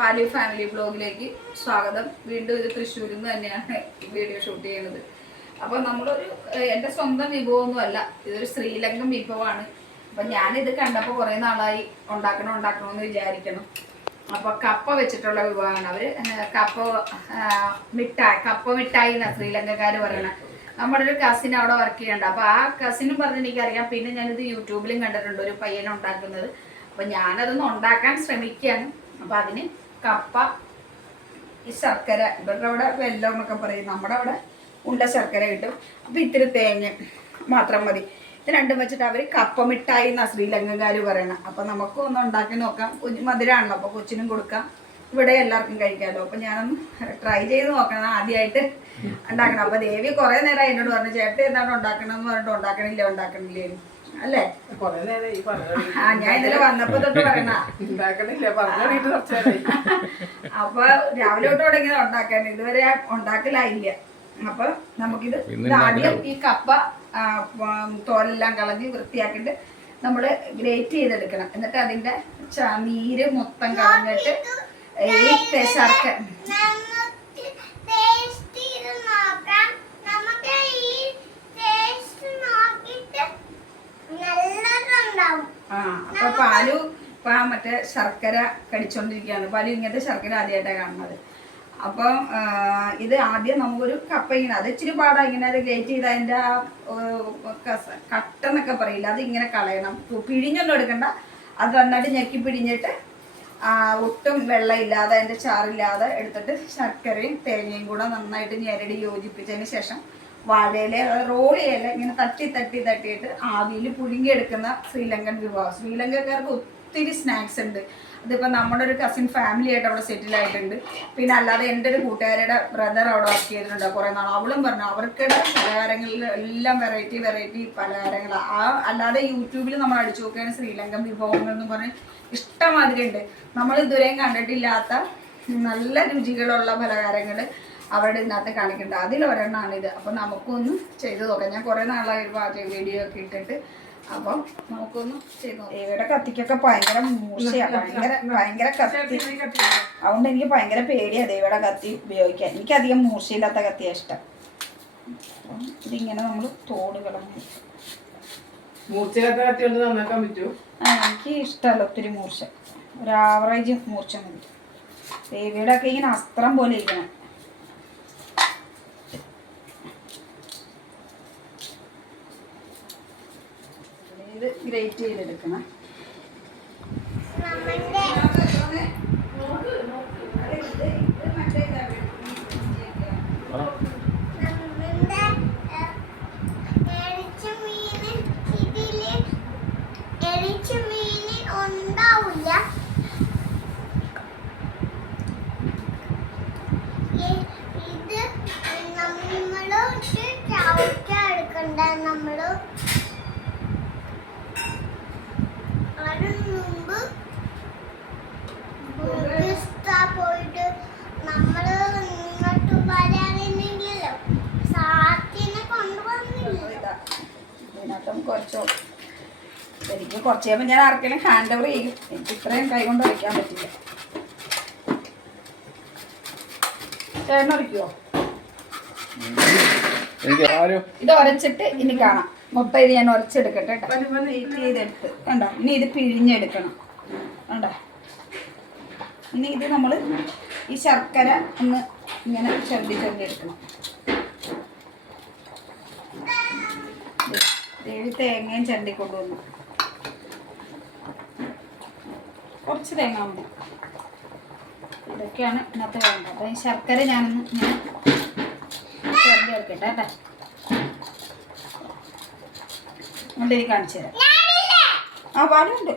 പാലി family ബ്ലോഗിലേക്ക് സ്വാഗതം. വീണ്ടും ഇത് തൃശ്ശൂരിൽ നിന്ന് തന്നെയാണ് ഈ വീഡിയോ ഷൂട്ട് ചെയ്യുന്നത്. അപ്പോൾ നമ്മളൊരു എൻ്റെ സ്വന്തം വിഭവമൊന്നുമല്ല, ഇതൊരു ശ്രീലങ്കൻ വിഭവമാണ്. അപ്പം ഞാനിത് കണ്ടപ്പോൾ കുറേ നാളായി ഉണ്ടാക്കണമെന്ന് വിചാരിക്കണം. അപ്പോൾ കപ്പ വെച്ചിട്ടുള്ള വിഭവമാണ്. അവർ കപ്പ മിഠായി എന്നാണ് ശ്രീലങ്കക്കാർ പറയണത്. നമ്മുടെ ഒരു കസിൻ അവിടെ വർക്ക് ചെയ്യണ്ട. അപ്പോൾ ആ കസിനും പറഞ്ഞ് എനിക്കറിയാം. പിന്നെ ഞാനിത് യൂട്യൂബിലും കണ്ടിട്ടുണ്ട്, ഒരു പയ്യനെ ഉണ്ടാക്കുന്നത്. അപ്പം ഞാനതൊന്ന് ഉണ്ടാക്കാൻ ശ്രമിക്കുകയാണ്. അപ്പം അതിന് കപ്പ, ഈ ശർക്കര, ഇവരുടെ അവിടെ വെല്ലം എന്നൊക്കെ പറയും, നമ്മുടെ അവിടെ ഉണ്ട ശർക്കര കിട്ടും. അപ്പം ഇത്തിരി തേങ്ങ മാത്രം മതി. ഇത് രണ്ടും വെച്ചിട്ട് അവർ കപ്പ മിഠായി എന്നാണ് ശ്രീലങ്കക്കാർ പറയണം. അപ്പം നമുക്കും ഒന്ന് ഉണ്ടാക്കി നോക്കാം. മധുരമാണല്ലോ, അപ്പോൾ കൊച്ചിനും കൊടുക്കാം, ഇവിടെ എല്ലാവർക്കും കഴിക്കാമല്ലോ. അപ്പം ഞാനൊന്ന് ട്രൈ ചെയ്ത് നോക്കണം, ആദ്യമായിട്ട് ഉണ്ടാക്കണം. അപ്പം ദേവി കുറേ നേരം എന്നോട് പറഞ്ഞു, ചേട്ടൻ എന്താണ് ഉണ്ടാക്കണം എന്ന് പറഞ്ഞിട്ട് ഉണ്ടാക്കണില്ലേ അല്ലേ? ഞാൻ ഇന്നലെ വന്നപ്പോ തൊട്ട് പറയണ അപ്പൊ രാവിലെ തൊട്ട് തുടങ്ങിയത് ഉണ്ടാക്കാൻ, ഇതുവരെ ഉണ്ടാക്കലായില്ല. അപ്പൊ നമുക്കിത് ആദ്യം ഈ കപ്പ തോലെല്ലാം കളഞ്ഞ് വൃത്തിയാക്കിയിട്ട് നമ്മൾ ഗ്രേറ്റ് ചെയ്തെടുക്കണം. എന്നിട്ട് അതിന്റെ നീര് മൊത്തം കളഞ്ഞിട്ട് ഈ ശർക്കര അപ്പൊ പാലു മറ്റേ ശർക്കര കടിച്ചോണ്ടിരിക്കുകയാണ്. പാലു ഇങ്ങനത്തെ ശർക്കര ആദ്യമായിട്ടാണ് കാണുന്നത്. അപ്പം ഇത് ആദ്യം നമുക്കൊരു കപ്പ ഇങ്ങനെ, അത് ഇച്ചിരി പാടാ, ഇങ്ങനെ അത് ഗ്രേറ്റ് ചെയ്ത് അതിൻ്റെ കട്ടെന്നൊക്കെ പറയില്ല, അത് ഇങ്ങനെ കളയണം. പിഴിഞ്ഞൊന്നും എടുക്കണ്ട, അത് നന്നായിട്ട് ഞെക്കി പിഴിഞ്ഞിട്ട് ഒട്ടും വെള്ളമില്ലാതെ അതിൻ്റെ ചാറില്ലാതെ എടുത്തിട്ട് ശർക്കരയും തേങ്ങയും കൂടെ നന്നായിട്ട് ഞെരടി യോജിപ്പിച്ചതിന് ശേഷം വാഴയില റോൾ ചെയ്യല ഇങ്ങനെ തട്ടിയിട്ട് ആവിയിൽ പുഴുങ്ങിയെടുക്കുന്ന ശ്രീലങ്കൻ വിഭവം. ശ്രീലങ്കക്കാർക്ക് ഒത്തിരി സ്നാക്സ് ഉണ്ട്. അതിപ്പോൾ നമ്മുടെ ഒരു കസിൻ ഫാമിലി ആയിട്ട് അവിടെ സെറ്റിൽ ആയിട്ടുണ്ട്. പിന്നെ അല്ലാതെ എൻ്റെ ഒരു കൂട്ടുകാരുടെ ബ്രദർ അവിടെ വർക്ക് ചെയ്തിട്ടുണ്ട് കുറേ നാൾ. അവളും പറഞ്ഞു അവർക്കിടെ പലഹാരങ്ങളിൽ എല്ലാം വെറൈറ്റി പലഹാരങ്ങളാണ്. അല്ലാതെ യൂട്യൂബിൽ നമ്മൾ അടിച്ചു നോക്കുകയാണ് ശ്രീലങ്കൻ വിഭവങ്ങൾ എന്ന് പറഞ്ഞ് ഇഷ്ടമാതിരി ഉണ്ട്. നമ്മൾ ഇതുവരെയും കണ്ടിട്ടില്ലാത്ത നല്ല രുചികളുള്ള പലഹാരങ്ങൾ അവരുടെ ഇതിനകത്ത് കാണിക്കുന്നുണ്ട്. അതിലൊരെണ്ണമാണിത്. അപ്പം നമുക്കൊന്ന് ചെയ്ത് നോക്കാം. ഞാൻ കുറേ നാളായി പാചക വീഡിയോ ഒക്കെ ഇട്ടിട്ട്. അപ്പം നമുക്കൊന്ന് ചെയ്ത് നോക്കാം. ഇവിടെ കത്തിക്കൊക്കെ ഭയങ്കര മൂർച്ചയാണ്, ഭയങ്കര കത്തി. അതുകൊണ്ട് എനിക്ക് ഭയങ്കര പേടിയാണ് ദേവിയുടെ കത്തി ഉപയോഗിക്കാൻ. എനിക്കധികം മൂർച്ചയില്ലാത്ത കത്തിയാണ് ഇഷ്ടം. അപ്പം ഇതിങ്ങനെ നമ്മൾ തോട് കളഞ്ഞു. എനിക്ക് ഇഷ്ടമല്ല ഒത്തിരി മൂർച്ച, ഒരു ആവറേജ് മൂർച്ച മതി. ദേവിയുടെ ഒക്കെ ഇങ്ങനെ അസ്ത്രം പോലെ ഇരിക്കണം. ഇത് ഗ്രേറ്റ് ചെയ്തെടുക്കണം. എനിക്ക് കുറച്ച് കഴിയുമ്പോൾ ഞാൻ ആർക്കെങ്കിലും ഹാൻഡ് ഓവർ ചെയ്യും. എനിക്ക് ഇത്രയും കൈ കൊണ്ട് വയ്ക്കാൻ പറ്റില്ല. ചേട്ടനൊരിക്കുമോ? ഇത് ഉരച്ചിട്ട് ഇനി കാണാം. മൊത്തം ഇത് ഞാൻ ഉരച്ചെടുക്കട്ടെ കേട്ടോ. വെയിറ്റ് ചെയ്തെടുത്ത് കണ്ടോ. ഇനി ഇത് പിഴിഞ്ഞെടുക്കണം കണ്ടോ. ഇനി ഇത് നമ്മൾ ഈ ശർക്കര ഒന്ന് ഇങ്ങനെ ചെറുതി എടുക്കണം. ദേവി തേങ്ങയും ചെണ്ടി കൊണ്ടുവന്നു. കുറച്ച് തേങ്ങ മതി. ഇതൊക്കെയാണ് ഇന്നത്തെ വേണ്ടത്. അപ്പം ഈ ശർക്കര ഞാനൊന്ന് ഇങ്ങനെ ചെറുതി വെക്കട്ടെ കേട്ടോ. അതുകൊണ്ട് എനിക്ക് കാണിച്ചു തരാം. പാലുണ്ട്.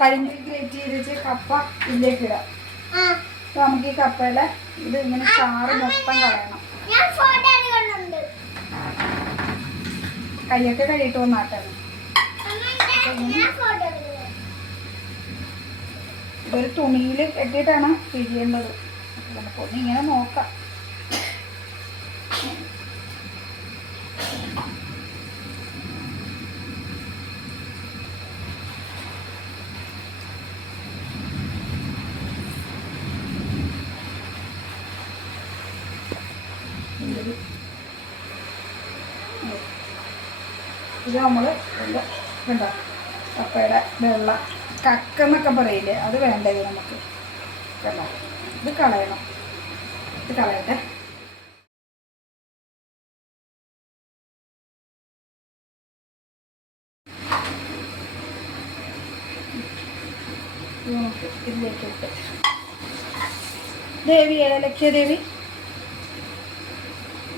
കഴിഞ്ഞ് ഗ്രേറ്റ് ചെയ്ത് കപ്പ ഇതിലേക്ക് ഇടാം. അപ്പം നമുക്ക് ഈ കപ്പയിലെ ഇത് ഇങ്ങനെ ചാറ് മൊത്തം കളയണം. കയ്യൊക്കെ കഴിയിട്ട് വന്നാട്ടാണ്. ഇതൊരു തുണിയിൽ കെട്ടിയിട്ടാണ് പിഴിയേണ്ടത്. നമുക്കൊന്ന് ഇങ്ങനെ നോക്കാം. ഇത് നമ്മൾ കണ്ടോ കപ്പയുടെ വെള്ള കക്കെന്നൊക്കെ പറയില്ലേ, അത് വേണ്ടത് നമുക്ക്. കണ്ടോ, ഇത് കളയണം. ഇത് കളയട്ടെ. നമുക്ക് ഇതിലേക്ക് ഇട്ട് ദേവി, ഏലക്ക ദേവി,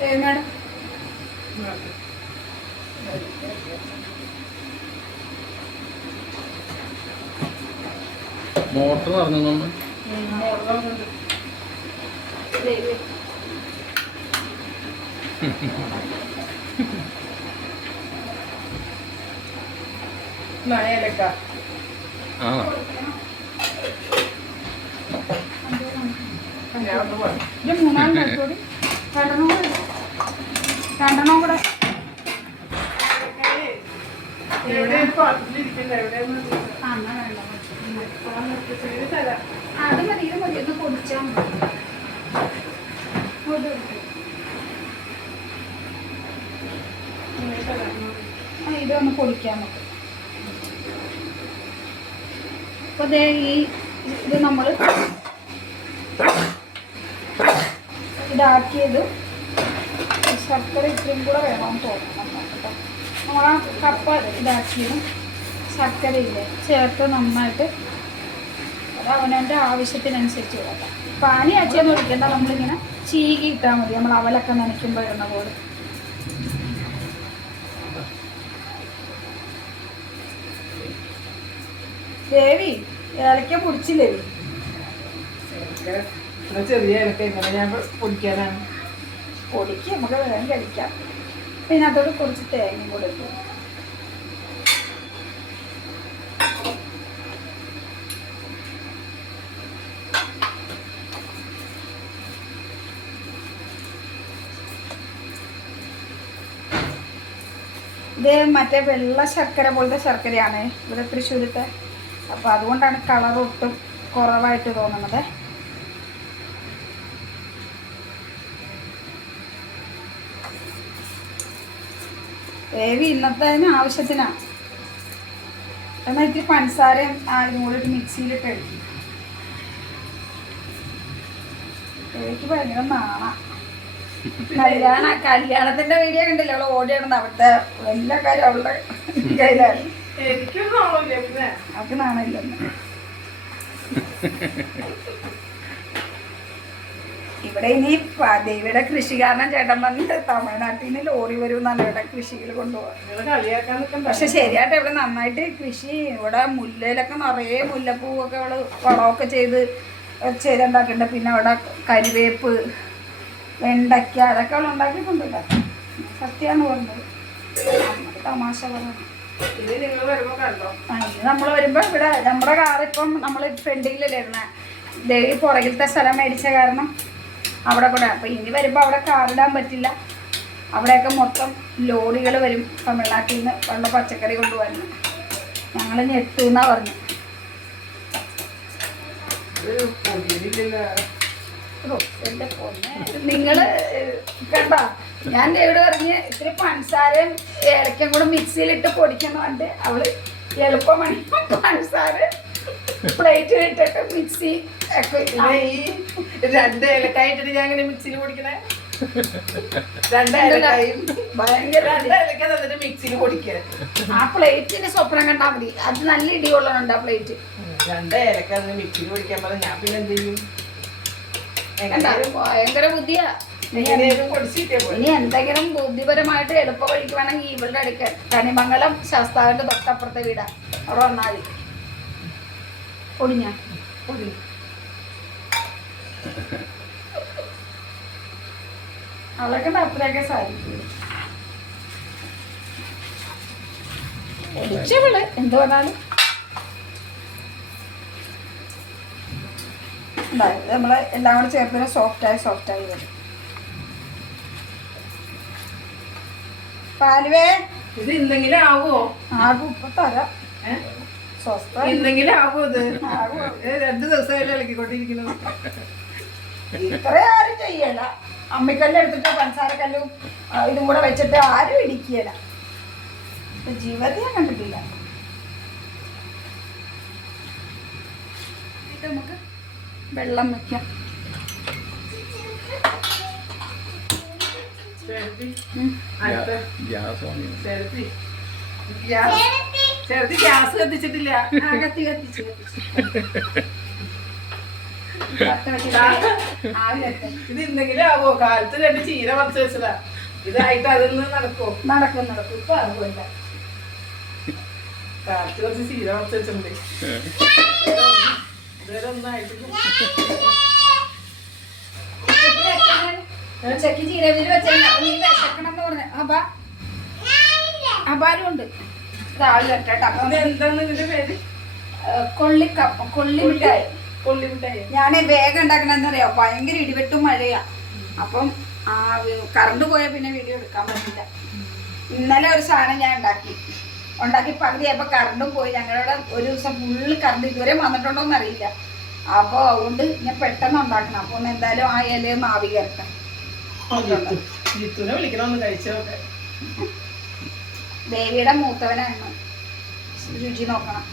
ദേവി മാഡം മോട്ടർ പറഞ്ഞു ഏലക്ക ആ ഇത് മൂന്നാം കൂടി രണ്ടെണ്ണം കൂടെ അത് മതി, ഇത് മതി, ഒന്ന് പൊടിച്ചാൽ മതി. ഇതൊന്ന് പൊടിക്കാൻ നമുക്ക്. അപ്പൊ ദേ ഇത് നമ്മൾ ഇതാക്കിയത് ശർക്കര ഇത്രയും കൂടെ വേണമെന്ന് തോന്നുന്നു കേട്ടോ. നമ്മൾ ആ കപ്പ ഇതാക്കിയതും ശർക്കരയില്ലേ ചേർത്ത് നന്നായിട്ട് അത് അവനവൻ്റെ ആവശ്യത്തിനനുസരിച്ച് കൊടുക്കാം. പാനി അച്ഛന്ന് ഒഴിക്കേണ്ട, നമ്മളിങ്ങനെ ചീകി ഇട്ടാൽ മതി, നമ്മൾ അവലൊക്കെ നനയ്ക്കുമ്പോൾ ഇടുന്ന പോലെ. ദേവി ഏലക്ക പൊടിച്ചില്ലേ? ചെറിയ ഏലക്ക എങ്ങനെ ഞാൻ പൊടിക്കാനാണ്? പൊടിക്ക് നമുക്ക് വേഗം കഴിക്കാം. പിന്നെ അതോട് കുറച്ച് തേങ്ങയും കൂടെ ഇട്ടു. ഇത് മറ്റേ വെള്ള ശർക്കര പോലത്തെ ശർക്കരയാണ് ഇവിടെ തൃശ്ശൂരത്തെ. അപ്പോൾ അതുകൊണ്ടാണ് കളർ ഒട്ടും കുറവായിട്ട് തോന്നുന്നത്. ദേവി ഇന്നത്തെ ആവശ്യത്തിനാണ്. എന്നാൽ ഇത്തിരി പഞ്ചസാരയും ഇതും കൂടെ ഒരു മിക്സിയിലിട്ട് കഴിക്കും. ദേവിക്ക് ഭയങ്കര നാണ. കല്യാണത്തിന്റെ വീഡിയോ കണ്ടില്ല, അവള് ഓടിയാണെന്ന്. അവിടുത്തെ എല്ലാ കാര്യം അവളുടെ കയ്യിലാണ്. അവർക്ക് നാണമില്ലെന്ന്. ഇവിടെ ഇനി ദേവിയുടെ കൃഷിക്കാരൻ ചേട്ടൻ വന്ന് തമിഴ്നാട്ടിൽ നിന്ന് ലോറി വരും എന്നാണ് ഇവിടെ കൃഷിയിൽ കൊണ്ടുപോകാൻ. പക്ഷെ ശരിയായിട്ട് ഇവിടെ നന്നായിട്ട് കൃഷി, ഇവിടെ മുല്ലയിലൊക്കെ നിറയെ മുല്ലപ്പൂവൊക്കെ അവള് വളമൊക്കെ ചെയ്തുണ്ടാക്കിയിട്ടുണ്ട്. പിന്നെ അവിടെ കരിവേപ്പ്, വെണ്ടയ്ക്ക, അതൊക്കെ അവൾ ഉണ്ടാക്കിയിട്ടുണ്ടല്ലോ. സത്യമാണ് പറഞ്ഞത്, നമുക്ക് തമാശ പറഞ്ഞു. ഇത് നിങ്ങൾ വരുമ്പോ കണ്ടോ? ഇത് നമ്മൾ വരുമ്പോ ഇവിടെ നമ്മുടെ കാറിപ്പം നമ്മൾ ഫ്രണ്ടിലല്ലേ ഇരുന്ന, ദേവി പുറകിലത്തെ സ്ഥലം മേടിച്ച കാരണം അവിടെ കൂടെ. അപ്പം ഇനി വരുമ്പോൾ അവിടെ കാറിടാൻ പറ്റില്ല. അവിടെയൊക്കെ മൊത്തം ലോറികൾ വരും തമിഴ്നാട്ടിൽ നിന്ന് വെള്ള പച്ചക്കറി കൊണ്ടുപോകാൻ. ഞങ്ങൾ ഞെട്ടുന്നാ പറഞ്ഞു. എൻ്റെ പൊന്നെ, നിങ്ങൾ കണ്ട ഞാൻ ഇവിടെ പറഞ്ഞ് ഇത്തിരി പഞ്ചസാരയും ഏലക്കയും കൂടെ മിക്സിയിലിട്ട് പൊടിക്കണോണ്ട് അവള് എളുപ്പമാണ് പഞ്ചസാര പ്ലേറ്റിൽ ഇട്ടിട്ട് മിക്സി ഒക്കെ. ഈ 2 ഏലക്കായിട്ടിട്ട് ഞാൻ ഇങ്ങനെ മിക്സിയിൽ പൊടിക്കണേ. 2 ഏലക്കായും ഭയങ്കര 2 ഏലക്ക തന്നിട്ട് മിക്സിയിൽ പൊടിക്കുക. ആ പ്ലേറ്റിന്റെ സ്വപ്നം കണ്ടാൽ മതി, അത് നല്ല ഇടികൊള്ളുന്നുണ്ട് ആ പ്ലേറ്റ്. 2 ഏലക്ക മിക്സിയിൽ പൊടിക്കാൻ പറഞ്ഞാൽ ഞാൻ പിന്നെ എന്ത് ചെയ്യും? ഭയങ്കര ബുദ്ധിയാ. ഇനി എന്തെങ്കിലും ബുദ്ധിപരമായിട്ട് എളുപ്പ വഴിക്ക് വേണമെങ്കിൽ ഇവളുടെ അടുക്കൽ കണിമംഗലം ശാസ്താവിന്റെ തൊട്ടപ്പുറത്തെ വീടാ, അവിടെ വന്നാൽ മതി. പൊടിഞ്ഞ അവളൊക്കെ അത്രയൊക്കെ സാധിക്കും. പൊടിച്ചവള് എന്ത് പറഞ്ഞാലും നമ്മള് എല്ലാം കൂടെ ചേർത്ത് സോഫ്റ്റായി വരും. പാലുവേ ഇത് എന്തെങ്കിലും ആവുമോ? ആകും, ഇപ്പൊ തരാം. എന്തെങ്കിലും ആവുമോ? ഇത് 2 ദിവസമായാലും ഇളക്കിക്കൊണ്ടിരിക്കുന്നു. ഇത്ര ആരും ചെയ്യല. അമ്മിക്കല്ല് എടുത്തിട്ട് പഞ്ചസാരക്കല്ലും ഇതും കൂടെ വെച്ചിട്ട് ആരും ഇടിക്കുകയില്ല. ജീവിതത്തിൽ ഞാൻ കണ്ടിട്ടില്ല. ഇത് നമുക്ക് വെള്ളം വെക്കാം. ഗ്യാസ് വാങ്ങി. ഗ്യാസ് കത്തിച്ചിട്ടില്ല. കത്തി കത്തിച്ച് ഇത് ഇന്നെങ്കിലും ആവോ? കാലത്ത് 2 ചീര പറിച്ച് വെച്ചതാ. ഇതായിട്ട് അതിൽ നിന്ന് നടക്കും. ഇപ്പൊ അതുപോലെ കാലത്ത് കുറച്ച് ചീര പറിച്ച് വെച്ചിട്ടുണ്ട്. ഇതുവരെ ഒന്നും ആയിട്ടില്ല. ഉച്ചക്ക് ചീരവില് വെച്ചാൽ നീ വിശക്കണം എന്ന് പറഞ്ഞ അപാരം ഉണ്ട്. രാവിലെ ഇത് എന്താന്ന് ഇതിന്റെ പേര്? കൊള്ളിക്കപ്പം, കൊള്ളിമിഠായി. കൊള്ളിമിഠായി. ഞാൻ വേഗം ഉണ്ടാക്കണെന്നറിയാം, ഭയങ്കര ഇടിവെട്ടും മഴയാ. അപ്പം കറണ്ട് പോയാൽ പിന്നെ വീഡിയോ എടുക്കാൻ പറ്റില്ല. ഇന്നലെ ഒരു സാധനം ഞാൻ ഉണ്ടാക്കി പകുതിയായപ്പോ കറണ്ടും പോയി. ഞങ്ങളുടെ ഒരു ദിവസം ഫുള്ള് കറണ്ട് ഇതുവരെ വന്നിട്ടുണ്ടോ എന്ന് അറിയില്ല. അപ്പോൾ അതുകൊണ്ട് ഞാൻ പെട്ടെന്ന് ഉണ്ടാക്കണം. അപ്പോൾ ഒന്ന് എന്തായാലും ആ ഇലയൊന്ന് ആവി കയറട്ടെ. വിളിക്കണമെന്ന് കഴിച്ചോക്കെ. ദേവിയുടെ മൂത്തവനാണ്, രുചി നോക്കണം.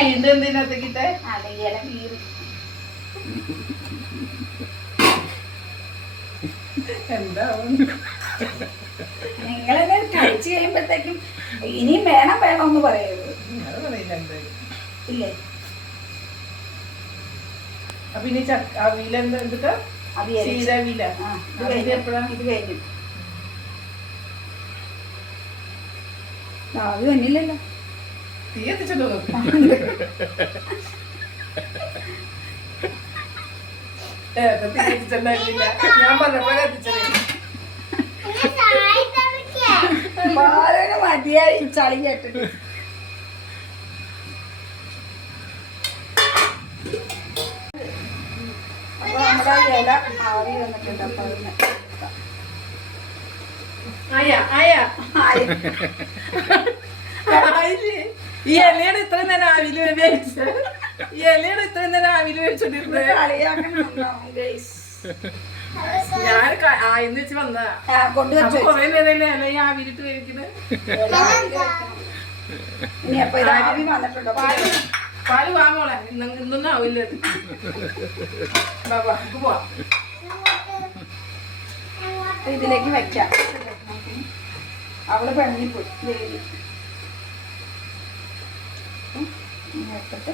എന്തിനകത്തേക്കിട്ടെ ഇല കീറി എന്താവും? നിങ്ങളെന്നെ കഴിച്ചു കഴിയുമ്പോഴത്തേക്കും ഇനിയും വേണമെന്ന് പറയരുത്. അത് പറയില്ല എന്തായാലും. ഇല്ലേ? അപ്പൊ ഇനി അവിയിലെന്താ എന്തിട്ടാ? ചീരവില. ഇത് കഴിഞ്ഞു. അത് വന്നില്ലല്ലോ. തീ എത്തിച്ചിട്ടോ? തീ എത്തിച്ചിട്ടുണ്ടായിരുന്നില്ല. ഞാൻ പറഞ്ഞപ്പോ എത്തിച്ചത്. മതിയായി ചളി കേട്ടിട്ട്. അപ്പൊ നമ്മുടെ ഇല ആവി വന്നിട്ടുണ്ട്. അപ്പൊ അതിന് ഈ ഇലയുടെ ഇത്ര നേരം ആവില് വേവിച്ചത്. ഈ ഇലയുടെ ഇത്ര നേരം ആവില് വേവിച്ചോണ്ടിരുന്നത് ഞാൻ ആയിന്ന് വെച്ച് വന്നതാ. കൊണ്ടുവച്ചു കൊറേ നേരമല്ലേ ഇല ഈ ആവിലിട്ട് വേവിക്കുന്നത്. ഇനി അപ്പൊ ഇത് ആവി വന്നിട്ടുണ്ടോ? പാല് വാ മോളെ. ഇന്നൊന്നും ആവില്ല. പോവാ. ഇതിലേക്ക് വെക്കാം. അവള് പിണങ്ങിപ്പോയി. ദേവി എടുത്തിട്ട്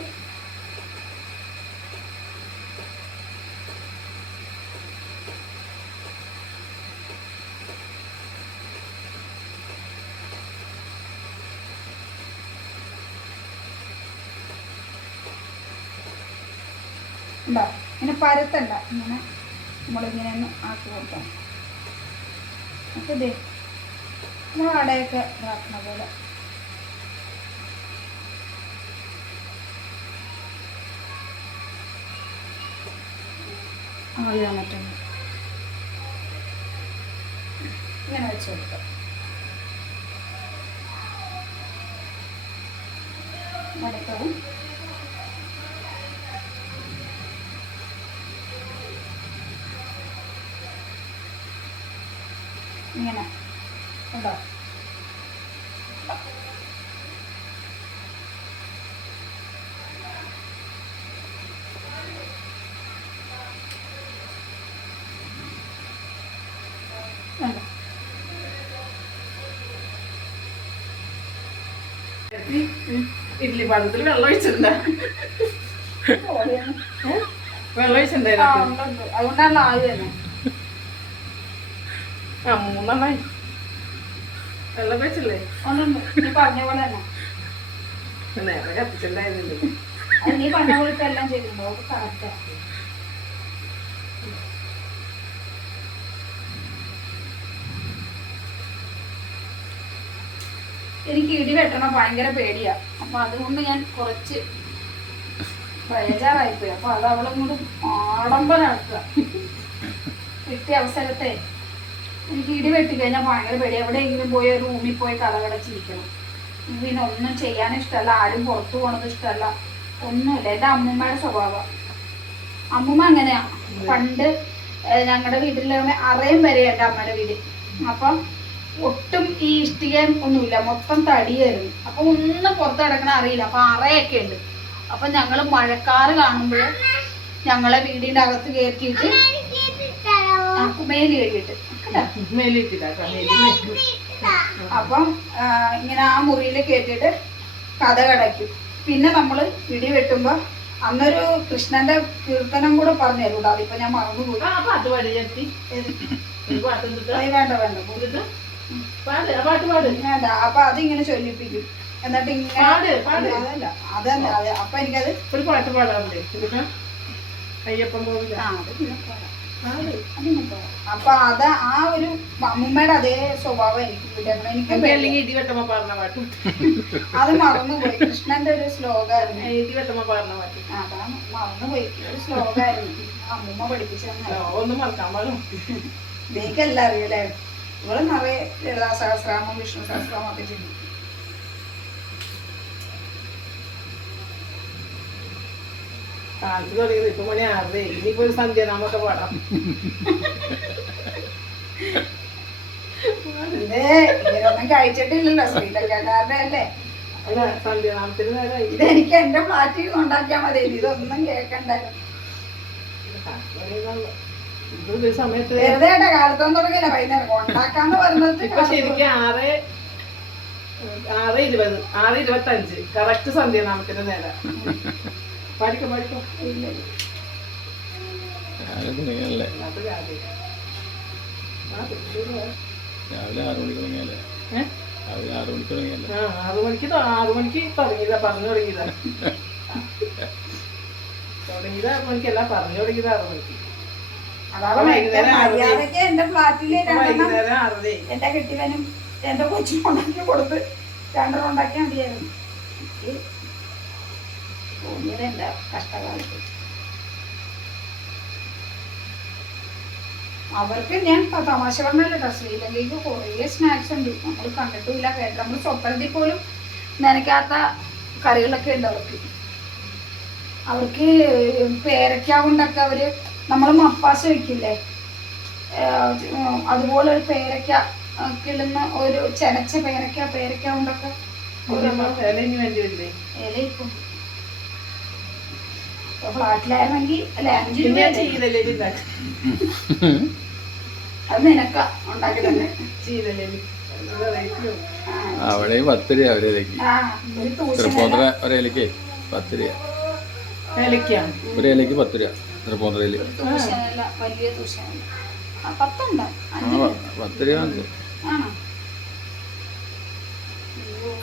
ഉണ്ടോ? ഇങ്ങനെ പരത്തണ്ട, ഇങ്ങനെ നമ്മളിങ്ങനെ ഒന്ന് ആക്കി കൊടുക്കാം. അപ്പൊ ഇതേ നമ്മൾ അടയൊക്കെ ഇതാക്കണ പോലെ ആവി വന്നിട്ടുണ്ട്. ഇങ്ങനെ വെച്ച് കൊടുക്കാം. അടുത്തതും ഇങ്ങനെ ഉണ്ടോ? ഇഡ്ലി പാത്രത്തിൽ വെള്ളം ഒഴിച്ചിട്ടുണ്ടോ? വെള്ളം ഒഴിച്ചിട്ടുണ്ടായിരുന്നു. അതുകൊണ്ടാണ് ആവി തന്നെ. 3 വെള്ളം വെച്ചില്ലേ? ഒന്നുണ്ട്. നീ പറഞ്ഞ പോലെ തന്നെ. നേരെ കത്തിച്ചിട്ടുണ്ടായിരുന്നില്ല. അത് നീ പറഞ്ഞ പോലെ ഇപ്പൊ എല്ലാം ചെയ്തിട്ടുണ്ടോ? കറക്റ്റാ. എനിക്ക് ഇടി വെട്ടണം ഭയങ്കര പേടിയാ. അപ്പൊ അതുകൊണ്ട് ഞാൻ കുറച്ച് ബേജാറായിപ്പോയി. അപ്പൊ അത് അവളും കൂടെ ആഡംബരാക്കുക. കിട്ടിയ അവസരത്തെ എനിക്ക് ഇടി വെട്ടി കഴിഞ്ഞാൽ ഭയങ്കര പേടി. എവിടെയെങ്കിലും പോയി റൂമിൽ പോയി കടകടച്ചിരിക്കണം. പിന്നെ ഒന്നും ചെയ്യാനും ഇഷ്ടമല്ല, ആരും പുറത്തു പോകണത് ഇഷ്ടമല്ല, ഒന്നുമില്ല. എൻ്റെ അമ്മൂമ്മയുടെ സ്വഭാവം. അമ്മൂമ്മ അങ്ങനെയാ. പണ്ട് ഞങ്ങളുടെ വീട്ടിൽ അറയും വരെ എൻ്റെ അമ്മയുടെ വീട്. അപ്പം ഒട്ടും ഈ ഇഷ്ടികയും ഒന്നുമില്ല, മൊത്തം തടിയായിരുന്നു. അപ്പൊ ഒന്നും പുറത്ത് കിടക്കണ അറിയില്ല. അപ്പൊ അറയൊക്കെ ഉണ്ട്. അപ്പൊ ഞങ്ങള് മഴക്കാറ് കാണുമ്പോൾ ഞങ്ങളെ വീടിന്റെ അകത്ത് കയറ്റിയിട്ട് മേലി കഴിയിട്ട് അപ്പം ഇങ്ങനെ ആ മുറിയിൽ കയറ്റിയിട്ട് കഥ കടയ്ക്കും. പിന്നെ നമ്മള് ഇടി വെട്ടുമ്പോ അന്നൊരു കൃഷ്ണന്റെ കീർത്തനം കൂടെ പറഞ്ഞു തരൂടാ. അതിപ്പോ ഞാൻ മറന്നുപോയി. വേണ്ട വേണ്ട വേണ്ട. അപ്പൊ അതിങ്ങനെ ചൊല്ലിപ്പിക്കും. എന്നിട്ട് ഇങ്ങനെ അതല്ല അതല്ല അപ്പൊ എനിക്കത് ഒരു പാട്ട് പാടാറുണ്ട് അയ്യപ്പൻ കോവിൽ. അപ്പൊ അത് ആ ഒരു അമ്മൂമ്മയുടെ അതേ സ്വഭാവം എനിക്ക് കിട്ടണം. എനിക്ക് ഇടിവെട്ടമ്മ പാടുന്ന പാട്ടും അത് മറന്നുപോയി. കൃഷ്ണന്റെ ഒരു ശ്ലോകമായിരുന്നു. ഇടിവെട്ടമ്മ പാടുന്ന പാട്ട്. അതാണ് മറന്നുപോയി. ഒരു ശ്ലോകമായിരുന്നു അമ്മൂമ്മ പഠിപ്പിച്ചു. ഒന്നും മറക്കാൻ പാടും. എനിക്കെല്ലാം അറിയില്ലേ. ഇവള് നിറയെ ലളിതാ സഹസ്രാമം വിഷ്ണു സഹസ്രാമം ഒക്കെ ചെയ്യും. കാലത്ത് തുടങ്ങിയത് ഇപ്പൊ മണി 6. ഇനിയിപ്പോ ഒരു സന്ധ്യാനാമൊക്കെ പാടാം. ഇവരൊന്നും കഴിച്ചിട്ടില്ലല്ലോ ശ്രീലങ്കക്കാരുടെ അല്ലേ. അല്ല സന്ധ്യാനാമത്തിന് നേരമായി. ഇതെനിക്ക് എന്റെ ഫ്ലാറ്റിൽ ഉണ്ടാക്കിയാൽ മതി. ഇതൊന്നും കേൾക്കണ്ടായിരുന്നു. ഇതൊരു സമയത്ത് വെറുതെ കാലത്തൊന്നും തുടങ്ങിയില്ല. വൈകുന്നേരം ഉണ്ടാക്കാന്ന് പറഞ്ഞത് ഇപ്പൊ ശരിക്കും 6:20 6:25 കറക്റ്റ് സന്ധ്യാനാമത്തിന്റെ നേരം. പഠിക്കോ പഠിക്കോ. തുടങ്ങിയല്ലേ അത് രാവിലെ രാവിലെ 6 മണിക്ക് തുടങ്ങിയല്ലേ. രാവിലെ 6 മണിക്ക് തുടങ്ങിയല്ലേ. 6 മണിക്ക് തുടങ്ങിയതാ. പറഞ്ഞു തുടങ്ങിയതാ 6 മണിക്കല്ല പറഞ്ഞു തുടങ്ങിയത് 6 മണിക്ക്. മര്യാദക്ക് എന്റെ ഫ്ലാറ്റില് വൈകുന്നേരം 6. എന്റെ കെട്ടിവനും എന്റെ കൊച്ചിനും ഉണ്ടാക്കി കൊടുത്ത് 2 ഉണ്ടാക്കിയാൽ മതിയായിരുന്നു. തോന്നിയത് എന്റെ കഷ്ടകാലത്ത്. അവർക്ക് ഞാൻ തമാശ പറഞ്ഞല്ലോ കേട്ടോ. ശ്രീലങ്കയ്ക്ക് കുറേ സ്നാക്സ് ഉണ്ട്. നമ്മൾ കണ്ടിട്ടില്ല കേട്ടോ. നമ്മൾ സ്വപ്നത്തിൽ പോലും നനയ്ക്കാത്ത കറികളൊക്കെ ഉണ്ട് അവർക്ക്. അവർക്ക് പേരയ്ക്ക കൊണ്ടൊക്കെ അവര് നമ്മൾ മപ്പാസ് വയ്ക്കില്ലേ, അതുപോലെ ഒരു പേരയ്ക്ക കിളുന്ന ഒരു ചെനച്ച പേരയ്ക്ക കൊണ്ടൊക്കെ ഇലയിപ്പം ഫ്ലാറ്റിലായിരുന്നെങ്കിൽ അല്ലെ 5 രൂപ. അത് നിനക്ക ഉണ്ടാക്കി തന്നെ. അവിടെ 10 രൂപ ഒരേലക്ക്. തൃപ്പൂണിത്തുറ ഒരേലക്ക് 10 രൂപ. ഒരു ഇലക്ക് 10 രൂപ. തൃപ്പൂണിത്തുറയില് വലിയ തൂശനല്ല. 10 രൂപ വാങ്ങിച്ചു.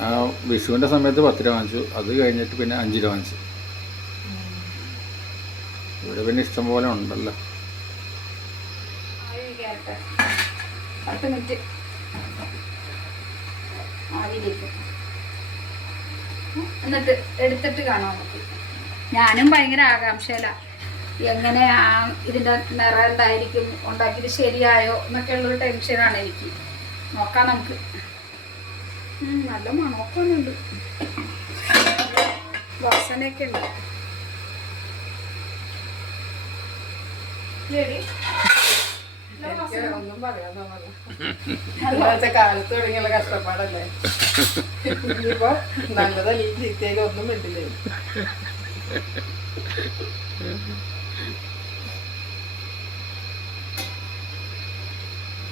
ആ വിഷുവിന്റെ സമയത്ത് 10 രൂപ വാങ്ങിച്ചു. അത് കഴിഞ്ഞിട്ട് പിന്നെ 5 രൂപ വാങ്ങിച്ചു. ഇവിടെ പിന്നെ ഇഷ്ടം പോലെ ഉണ്ടല്ലോ. 10 മിനിറ്റ് എന്നിട്ട് എടുത്തിട്ട് കാണാം നമുക്ക്. ഞാനും ഭയങ്കര ആകാംക്ഷയില. എങ്ങനെ ഇതിൻ്റെ നിറം എന്തായിരിക്കും, ഉണ്ടാക്കിയത് ശരിയായോ എന്നൊക്കെ ഉള്ളൊരു ടെൻഷനാണ് എനിക്ക്. നോക്കാം നമുക്ക്. നല്ല മണമൊക്കെ ഉണ്ട്, വാസനയൊക്കെ ഉണ്ട്. ഒന്നും പറയാൻ കാലത്ത് തുടങ്ങിയുള്ള കഷ്ടപ്പാടല്ലേ. ഇനിയിപ്പോ നല്ലതല്ല ചീത്തയിലും ഒന്നും വേണ്ടില്ലേ.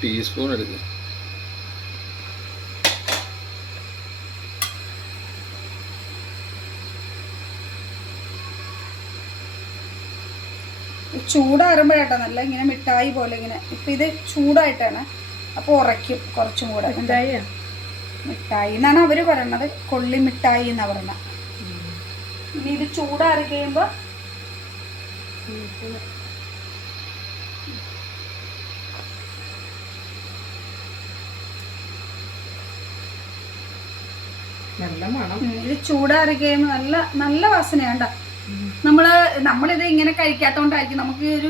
ടീസ്പൂൺ എടുക്കുക. ചൂടാറുമ്പോഴാട്ടോ നല്ല ഇങ്ങനെ മിഠായി പോലെ ഇങ്ങനെ. ഇപ്പം ഇത് ചൂടായിട്ടാണ്, അപ്പോൾ ഉറയ്ക്കും കുറച്ചും കൂടെ. മിഠായി എന്നാണ് അവർ പറയണത്, കൊള്ളി മിഠായി എന്നാണ് പറയുന്നത്. ഇനി ഇത് ചൂടാറി കഴിയുമ്പോൾ ഇത് ചൂടാറി കഴിയുമ്പോൾ നല്ല നല്ല വാസനയാണ്ട. നമ്മളിത് ഇങ്ങനെ കഴിക്കാത്തോണ്ടായിരിക്കും നമുക്ക് ഒരു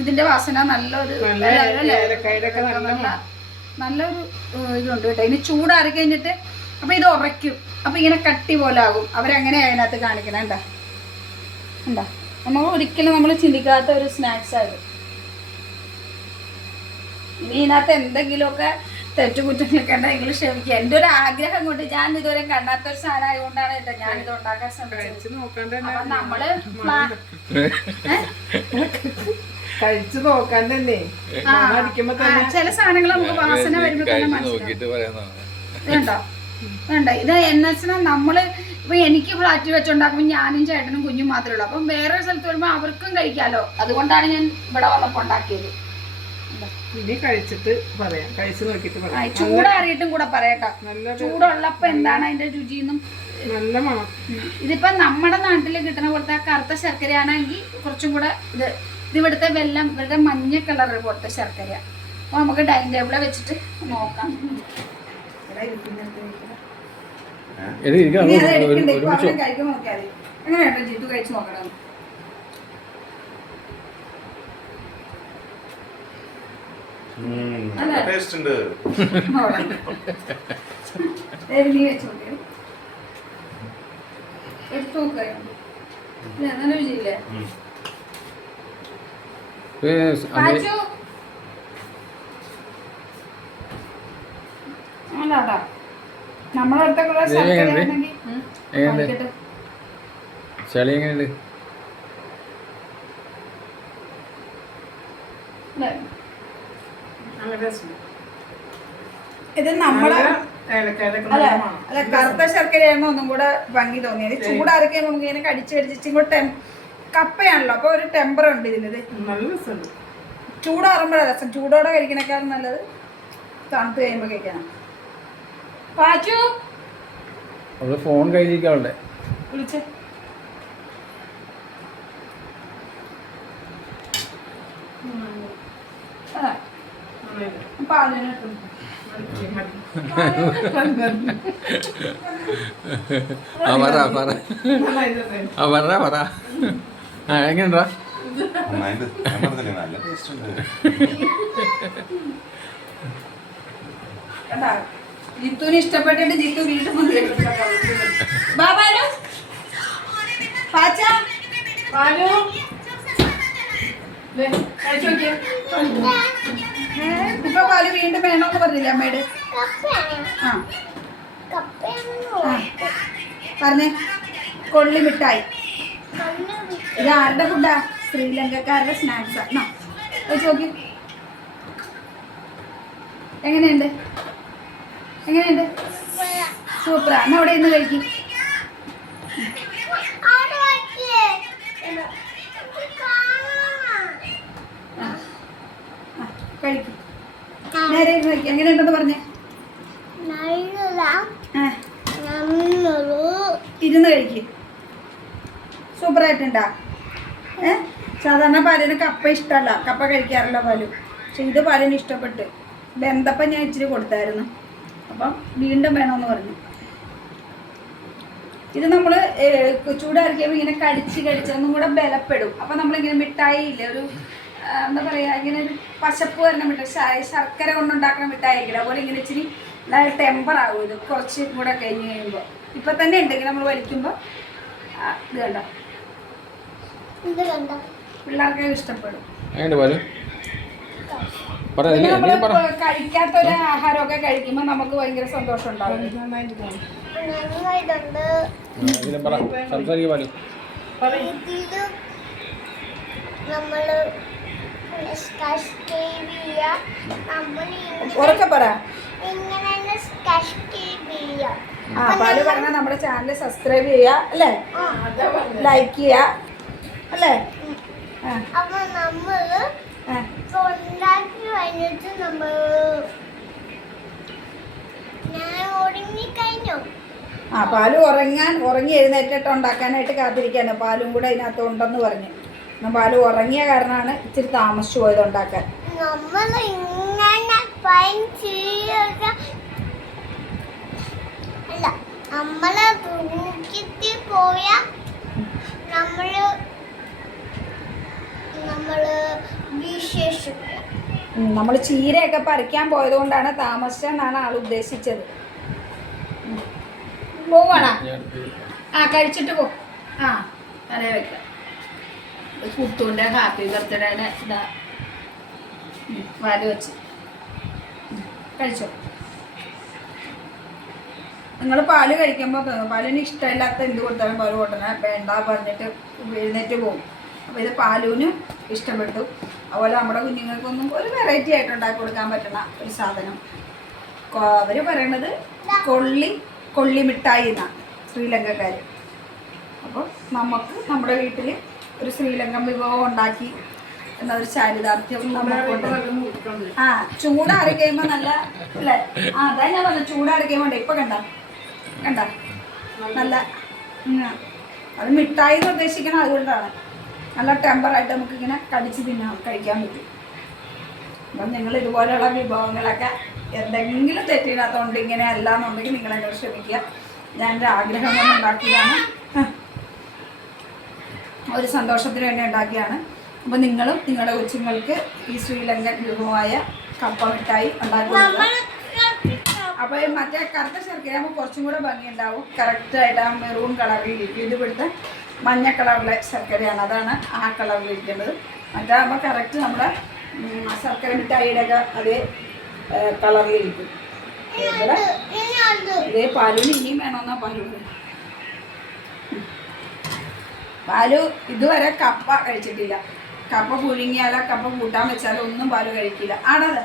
ഇതിന്റെ വാസന നല്ലൊരു നല്ലൊരു ഇതുണ്ട് കേട്ടോ. ഇനി ചൂടാറി കഴിഞ്ഞിട്ട് അപ്പൊ ഇത് ഉറയ്ക്കും. അപ്പൊ ഇങ്ങനെ കട്ടി പോലെ ആകും. അവരങ്ങനെ അതിനകത്ത് കാണിക്കണം. എന്താ നമ്മൾ ഒരിക്കലും നമ്മൾ ചിന്തിക്കാത്ത ഒരു സ്നാക്സ് ആയത്. ഇനി ഇതിനകത്ത് എന്തെങ്കിലുമൊക്കെ തെറ്റുകുറ്റങ്ങളൊക്കെ നിങ്ങൾ ക്ഷമിക്കുക. എൻ്റെ ഒരു ആഗ്രഹം കൊണ്ട് ഞാൻ ഇതുവരെ കാണാത്തൊരു സാധനം ആയതുകൊണ്ടാണ് കേട്ടോ ഞാനിത് ഉണ്ടാക്കാൻ ശ്രമിച്ചത്. അപ്പൊ നമ്മള് കഴിച്ചു നോക്കാൻ തന്നെ ചില സാധനങ്ങൾ നമുക്ക് വാസന വരുമ്പോ തന്നെ മനസ്സിലാവും. വേണ്ടോ വേണ്ട ഇത് എന്ന് വെച്ചാൽ നമ്മള് ഇപ്പൊ എനിക്ക് ഫ്ലാറ്റിൽ വെച്ചുണ്ടാക്കുമ്പോൾ ഞാനും ചേട്ടനും കുഞ്ഞും മാത്രമേ ഉള്ളൂ. അപ്പം വേറെ സ്ഥലത്ത് വരുമ്പോ അവർക്കും കഴിക്കാലോ. അതുകൊണ്ടാണ് ഞാൻ ഇവിടെ വന്നപ്പോ ഉണ്ടാക്കിയത്. ഇനി കഴിച്ചിട്ട് പറയാം, കഴിച്ചു നോക്കിട്ട് പറയാം. ചൂടാറിയിട്ടും കൂടെ പറയട്ടോ, ചൂടുള്ളപ്പോ എന്താണ് അതിന്റെ രുചിയെന്നും. നല്ല മണം. ഇതിപ്പോ നമ്മുടെ നാട്ടിൽ കിട്ടുന്ന പോലത്തെ കറുത്ത ശർക്കരയാണെങ്കിൽ കുറച്ചും കൂടെ ഇത് ഇവിടുത്തെ വെള്ളം ഇവരുടെ മഞ്ഞ കളർ പോലത്തെ ശർക്കര. അപ്പൊ നമുക്ക് ഡൈനിങ് ടേബിളിൽ വെച്ചിട്ട് നോക്കാം. കഴിക്കുമ്പോ നോക്കിയാൽ എങ്ങനെയാട്ടോ ജിത്തു കഴിച്ചു നോക്കണം. നീ വെച്ച് നോക്കിയാൽ എടുത്തു നോക്കാം. നല്ല രുചിയില്ലേ? അല്ലാടാ നമ്മളടുത്ത ചളി എങ്ങനെയുണ്ട്? ഇത് നമ്മളെ അല്ല കറുത്ത ശർക്കരയായിരുന്നു ഒന്നും കൂടെ ഭംഗി തോന്നിയത്. ചൂടാറിക്കാൻ നമുക്ക് ഇങ്ങനെ കടിച്ചു കടിച്ചിട്ടും കൂടെ കപ്പയാണല്ലോ, അപ്പൊ ഒരു ടെമ്പർ ഉണ്ട് ഇതിന്. ചൂടാറുമ്പോഴാണ് രസം. ചൂടോടെ കഴിക്കണേക്കാളും നല്ലത് തണുത്ത് കഴിയുമ്പോ കഴിക്കണം. പാച്ചു ഫോൺ കഴിക്കാവുണ്ടേ വിളിച്ചേ. പാലിന് എങ്ങനെണ്ടാ? ജിത്തുവിന് ഇഷ്ടപ്പെട്ടിട്ട് ജിത്തു വീട്ടിൽ ഇപ്പൊ പാല് വീണ്ടും വേണോന്ന് പറഞ്ഞില്ലേ അമ്മയുടെ? പറഞ്ഞേ. കൊള്ളി മിഠായി. ഇത് ആരുടെ ഫുഡാ? ശ്രീലങ്കക്കാരുടെ സ്നാക്സാ. വെച്ച് നോക്കി. എങ്ങനെയുണ്ട്? എങ്ങനെയുണ്ട്? സൂപ്പറാ. എന്നാ അവിടെ ഇന്ന് കഴിക്കും. കഴിക്കും. നേരെ ഇരുന്ന് കഴിക്കും. എങ്ങനെയുണ്ടെന്ന് പറഞ്ഞേ. ഇരുന്ന് കഴിക്കും. സൂപ്പറായിട്ടുണ്ടാ? സാധാരണ പാലിന് കപ്പ ഇഷ്ടമല്ല, കപ്പ കഴിക്കാറില്ല പാലും. പക്ഷെ ഇത് പാലിന് ഇഷ്ടപ്പെട്ട്. ബന്ധപ്പം ഞാൻ ഇച്ചിരി കൊടുത്തായിരുന്നു, അപ്പം വീണ്ടും വേണമെന്ന് പറഞ്ഞു. ഇത് നമ്മൾ ചൂടാറിക്കുമ്പോൾ ഇങ്ങനെ കടിച്ചൊന്നും കൂടെ ബലപ്പെടും. അപ്പം നമ്മളിങ്ങനെ മിഠായി ഇല്ലേ, ഒരു എന്താ പറയുക, ഇങ്ങനെ ഒരു പശപ്പ് വരുന്ന മിഠായി, ശർക്കര കൊണ്ടുണ്ടാക്കുന്ന മിഠായി ആയിരിക്കില്ല, അതുപോലെ ഇങ്ങനെ ഇച്ചിരി ടെമ്പർ ആകും. ഇത് കുറച്ച് കൂടെ കഴിഞ്ഞ് കഴിയുമ്പോൾ ഇപ്പം തന്നെ ഉണ്ടെങ്കിൽ നമ്മൾ വലിക്കുമ്പോൾ ഇത് കണ്ടോ, പിള്ളേർക്ക് ഇഷ്ടപ്പെടും. കഴിക്കാത്ത ഒരു ആഹാരമൊക്കെ കഴിക്കുമ്പോൾ നമുക്ക് ഭയങ്കര സന്തോഷം ഉണ്ടാവും. ഉറക്കെ പറ. പാല് പറഞ്ഞാൽ നമ്മുടെ ചാനൽ സബ്സ്ക്രൈബ് ചെയ്യുക അല്ലേ, ലൈക്ക് ചെയ്യുക അല്ലേ. പാല് ഉറങ്ങി എഴുന്നേറ്റിട്ട് ഉണ്ടാക്കാനായിട്ട് കാത്തിരിക്കാണ്. പാലും കൂടെ അതിനകത്ത് ഉണ്ടെന്ന് പറഞ്ഞു. പാല് ഉറങ്ങിയ കാരണമാണ് ഇച്ചിരി താമസിച്ചു പോയത് ഉണ്ടാക്കാൻ. നമ്മൾ ചീരയൊക്കെ പറിക്കാൻ പോയത് കൊണ്ടാണ് താമസിച്ചെന്നാണ് ആൾ ഉദ്ദേശിച്ചത്. പോവാണോ? കഴിച്ചിട്ട് പോ. അതേ വെക്കാം. കുട്ടുവിൻ്റെ ഹാപ്പി ബർത്ത്ഡേയുടെ ഇതാ പാല് വെച്ച് കഴിച്ചോ. നിങ്ങൾ പാല് കഴിക്കുമ്പോൾ പാലിന് ഇഷ്ടമില്ലാത്ത എന്ത് കൊടുത്താലും പാല് കൊട്ടണ വേണ്ട പറഞ്ഞിട്ട് എഴുന്നേറ്റ് പോകും. അപ്പോൾ ഇത് പാലുവിനും ഇഷ്ടപ്പെട്ടു. അതുപോലെ നമ്മുടെ കുഞ്ഞുങ്ങൾക്കൊന്നും ഒരു വെറൈറ്റി ആയിട്ട് ഉണ്ടാക്കി കൊടുക്കാൻ പറ്റുന്ന ഒരു സാധനം. അവർ പറയണത് കൊള്ളി മിഠായി എന്നാണ് ശ്രീലങ്കക്കാർ. അപ്പോൾ നമുക്ക് നമ്മുടെ വീട്ടിൽ ഒരു ശ്രീലങ്കൻ വിഭവം ഉണ്ടാക്കി എന്നൊരു ചാരിതാർത്ഥ്യം നമുക്കുണ്ട്. ആ ചൂടാറി കഴിയുമ്പോൾ നല്ല അല്ലേ? അതാ ഞാൻ പറഞ്ഞു, ചൂടാറി കഴിയുമ്പോൾ ഇപ്പം കണ്ട നല്ല അത് മിഠായി എന്ന് ഉദ്ദേശിക്കണം. അതുകൊണ്ടാണ് നല്ല ടെമ്പറായിട്ട് നമുക്കിങ്ങനെ കടിച്ച് കഴിക്കാൻ പറ്റും. അപ്പം നിങ്ങൾ ഇതുപോലെയുള്ള വിഭവങ്ങളൊക്കെ എന്തെങ്കിലും തെറ്റിനകത്തുകൊണ്ട് ഇങ്ങനെ അല്ല എന്നുണ്ടെങ്കിൽ നിങ്ങളെന്നോട് ക്ഷമിക്കുക. ഞാൻ എൻ്റെ ആഗ്രഹം കൊണ്ട് ഉണ്ടാക്കിയതാണ്, ഒരു സന്തോഷത്തിന് വേണ്ടി ഉണ്ടാക്കിയാണ്. അപ്പോൾ നിങ്ങളും നിങ്ങളുടെ കൊച്ചുങ്ങൾക്ക് ഈ ശ്രീലങ്കൻ വിഭവമായ കപ്പ മിഠായി ഉണ്ടാക്കി കൊടുക്കുക. അപ്പോൾ മറ്റേ കറുത്ത ശർക്കരയാകുമ്പോൾ കുറച്ചും കൂടെ ഭംഗിയുണ്ടാവും. കറക്റ്റായിട്ട് ആ മെറൂൺ കളറിൽ ഇരിക്കും. ഇത് ഇവിടുത്തെ മഞ്ഞ കളറിലെ ശർക്കരയാണ്, അതാണ് ആ കളറിൽ ഇരിക്കേണ്ടത്. മറ്റാകുമ്പോൾ കറക്റ്റ് നമ്മുടെ ശർക്കര മിഠായിയുടെ ഒക്കെ അതേ കളറിലിരിക്കും. ഇവിടെ ഇതേ പാലുവിന് ഇനിയും വേണമെന്നാ പാലു ഇതുവരെ കപ്പ കഴിച്ചിട്ടില്ല. കപ്പ പുഴുങ്ങിയാലോ കപ്പ കൂട്ടാൻ വെച്ചാലോ ഒന്നും പാലു കഴിക്കില്ല. ആണത്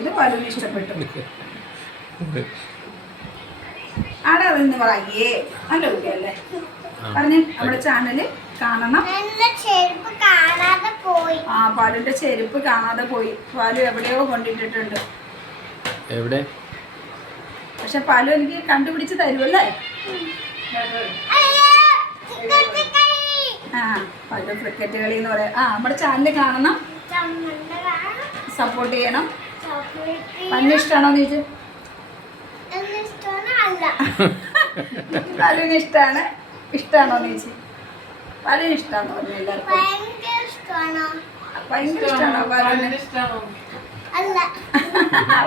ഇത് പാലുവിന് ഇഷ്ടപ്പെട്ടു. ആടതെന്ന് പറയേ നല്ല കുട്ടിയല്ലേ പറഞ്ഞ് നമ്മുടെ ചാനല് കാണണം. ആ പാലുവിന്റെ ചെരുപ്പ് കാണാതെ പോയി. പാലു എവിടെയോ കൊണ്ടിട്ടിട്ടുണ്ട്. എവിടെ? പക്ഷെ പാലു എനിക്ക് കണ്ടുപിടിച്ച് തരുമല്ലേ? ആ പാലു ക്രിക്കറ്റ് കളി എന്ന് പറയാം. ആ നമ്മുടെ ചാനല് കാണണം, സപ്പോർട്ട് ചെയ്യണം. പാലിന് ഇഷ്ടമാണോ എന്ന് ചോദിച്ചു? പാലിന് ഇഷ്ടമാണോ എന്ന് ചോദിച്ചു? പാലിന് ഇഷ്ടമാണോ പറഞ്ഞു എല്ലാവർക്കും? ഭയങ്കര ഇഷ്ടമാണോ പാലിന്?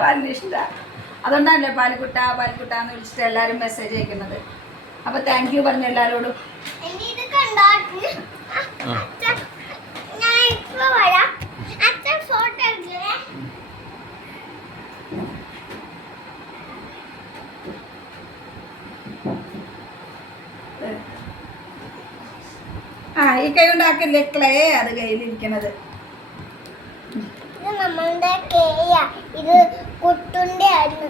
പാലിന് ഇഷ്ടമാണ്. അതുകൊണ്ടല്ലേ പാൽക്കുട്ടാന്ന് വിളിച്ചിട്ട് എല്ലാവരും മെസ്സേജ് അയക്കുന്നത്. അപ്പൊ താങ്ക് യു പറഞ്ഞു എല്ലാവരോടും. ആ ഈ കൈ കൊണ്ടാക്കില്ലേ ക്ലേ അത് കയ്യിലിരിക്കണത്. ഇത് കുട്ടുന്റെ ആയിരുന്നു.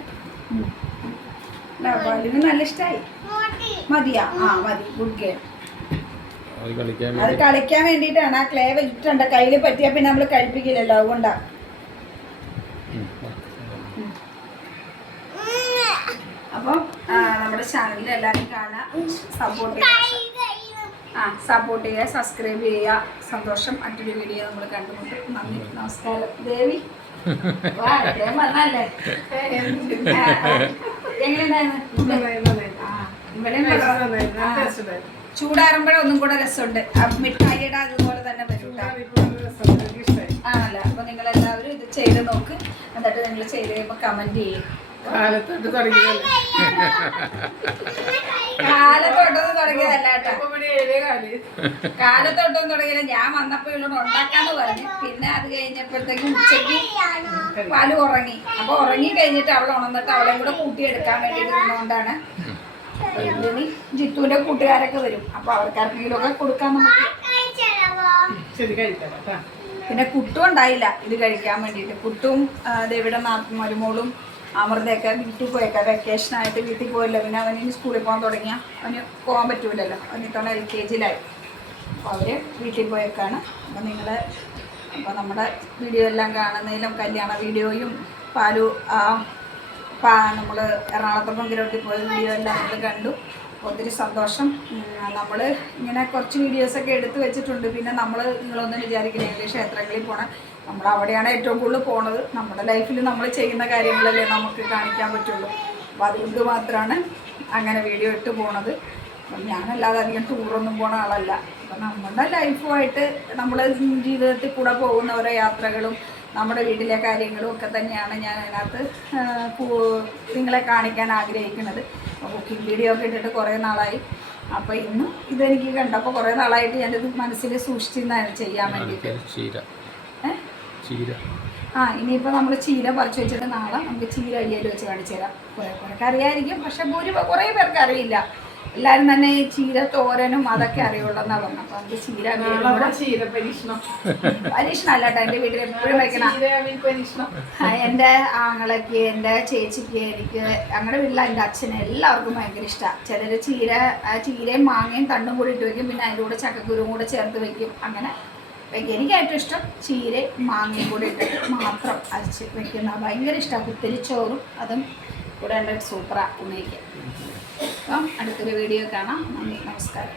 നല്ല ഇഷ്ടായി. മതിയാ? ആ മതി. Good game. അത് കളിക്കാൻ വേണ്ടിയിട്ടാണ്. ആ ക്ലേ വെച്ചിട്ടുണ്ട്. കയ്യിൽ പറ്റിയാ പിന്നെ നമ്മൾ കഴിപ്പിക്കില്ലല്ലോ, അതുകൊണ്ടാ. അപ്പം നമ്മുടെ ചാനലിൽ എല്ലാവരും കാണാം, സപ്പോർട്ട് ചെയ്യുക, സബ്സ്ക്രൈബ് ചെയ്യുക. സന്തോഷം. മറ്റൊരു വീഡിയോ നമ്മൾ കണ്ടുമുട്ടും. നന്ദി, നമസ്കാരം. ദേവി പറഞ്ഞല്ലേ എങ്ങനെയുണ്ടായിരുന്നു? ചൂടാറുമ്പോഴേ ഒന്നും കൂടെ രസമുണ്ട്. മിഠായിയുടെ അതുപോലെ തന്നെ വരും ആണല്ലോ. അപ്പൊ നിങ്ങൾ എല്ലാവരും ഇത് ചെയ്ത് നോക്ക്. എന്നിട്ട് നിങ്ങൾ ചെയ്ത് കഴിയുമ്പോൾ കമന്റ് ചെയ്യും. കാലത്തോട്ടൊന്നും തുടങ്ങിയതല്ല കേട്ടോ. കാലത്തോട്ടൊന്നും തുടങ്ങിയില്ല. ഞാൻ വന്നപ്പോ ഇവളോട് ഉണ്ടാക്കാന്ന് പറഞ്ഞു. പിന്നെ അത് കഴിഞ്ഞപ്പോഴത്തേക്കും ഉച്ചയ്ക്ക് പാല് ഉറങ്ങി. അപ്പൊ ഉറങ്ങി കഴിഞ്ഞിട്ട് അവൾ ഉണർന്നിട്ട് അവളെ കൂടെ കൂട്ടിയെടുക്കാൻ വേണ്ടിയിട്ട് നിന്നുകൊണ്ടാണ്. ഇനി ജിത്തുവിന്റെ കൂട്ടുകാരൊക്കെ വരും. അപ്പൊ അവർക്കാർക്കെങ്കിലും ഒക്കെ കൊടുക്കാൻ നമുക്ക്. പിന്നെ കുട്ടും ഉണ്ടായില്ല ഇത് കഴിക്കാൻ വേണ്ടിയിട്ട്. കുട്ടും ദേവിയുടെ മരുമോളും അമൃതയൊക്കെ വീട്ടിൽ പോയേക്കാം. വെക്കേഷനായിട്ട് വീട്ടിൽ പോയില്ല. പിന്നെ അവന് സ്കൂളിൽ പോകാൻ തുടങ്ങിയാൽ അവന് പോകാൻ പറ്റൂലല്ലോ. അവന് ഇത്തവണ LKG-ലായി. അപ്പോൾ അവർ വീട്ടിൽ പോയേക്കാണ്. അപ്പോൾ നമ്മുടെ വീഡിയോ എല്ലാം കാണുന്നതിലും കല്യാണ വീഡിയോയും പാലു നമ്മൾ എറണാകുളത്ത് പങ്കിലോട്ട് പോയ വീഡിയോ എല്ലാം നമ്മൾ കണ്ടു. ഒത്തിരി സന്തോഷം. നമ്മൾ ഇങ്ങനെ കുറച്ച് വീഡിയോസൊക്കെ എടുത്തു വെച്ചിട്ടുണ്ട്. പിന്നെ നിങ്ങളൊന്നും വിചാരിക്കില്ല ക്ഷേത്രങ്ങളിൽ പോകണം. നമ്മൾ അവിടെയാണ് ഏറ്റവും കൂടുതൽ പോണത്. നമ്മുടെ ലൈഫിൽ നമ്മൾ ചെയ്യുന്ന കാര്യങ്ങളല്ലേ നമുക്ക് കാണിക്കാൻ പറ്റുള്ളൂ. അപ്പോൾ അതുകൊണ്ട് മാത്രമാണ് അങ്ങനെ വീഡിയോ ഇട്ട് പോണത്. അപ്പം ഞാനല്ലാതെ അധികം ടൂറൊന്നും പോണ ആളല്ല. അപ്പം നമ്മുടെ ലൈഫുമായിട്ട് നമ്മൾ ജീവിതത്തിൽ കൂടെ പോകുന്ന ഓരോ യാത്രകളും നമ്മുടെ വീട്ടിലെ കാര്യങ്ങളും ഒക്കെ തന്നെയാണ് ഞാൻ അതിനകത്ത് നിങ്ങളെ കാണിക്കാൻ ആഗ്രഹിക്കുന്നത്. കുക്കിംഗ് വീഡിയോ ഒക്കെ ഇട്ടിട്ട് കുറേ നാളായി. അപ്പോൾ ഇന്നും ഇതെനിക്ക് കണ്ടപ്പോൾ കുറേ നാളായിട്ട് ഞാനിത് മനസ്സിൽ സൂക്ഷിച്ചിരുന്നാണ് ചെയ്യാൻ വേണ്ടിയിട്ട്. ഇനിയിപ്പോൾ നമ്മൾ ചീര പറിച്ചു വെച്ചിട്ട് നാളെ നമുക്ക് ചീര അരിയൽ വെച്ച് കാണിച്ചു തരാം. കുറേ പേർക്ക് അറിയായിരിക്കും, പക്ഷെ കുറേ പേർക്ക് അറിയില്ല. എല്ലാവരും തന്നെ ഈ ചീര തോരനും അതൊക്കെ അറിയുള്ളൂന്നാ പറഞ്ഞത്. അപ്പോൾ നമുക്ക് ചീര പരീക്ഷണമല്ല കേട്ടോ, എൻ്റെ വീട്ടിൽ എപ്പോഴും വെക്കണം. എൻ്റെ ആങ്ങളയ്ക്ക്, എൻ്റെ ചേച്ചിക്ക്, എനിക്ക് ഞങ്ങളുടെ വീട്ടിൽ എൻ്റെ അച്ഛന് എല്ലാവർക്കും ഭയങ്കര ഇഷ്ടമാണ്. ചിലർ ചീരയും മാങ്ങയും തണ്ടും കൂടി ഇട്ട് വയ്ക്കും, പിന്നെ അതിൻ്റെ കൂടെ ചക്കക്കുരുവും കൂടെ ചേർത്ത് വയ്ക്കും. അങ്ങനെ എനിക്ക് ഏറ്റവും ഇഷ്ടം ചീരയും മാങ്ങയും കൂടി ഇട്ടിട്ട് മാത്രം അരച്ച് വെക്കുന്ന ഭയങ്കര ഇഷ്ടമാണ്. കുത്തിരിച്ചോറും അതും കൂടെ എൻ്റെ സൂപ്പറാണ് ഉണയിക്കാൻ. അപ്പം അടുത്തൊരു വീഡിയോ കാണാം. നന്ദി, നമസ്കാരം.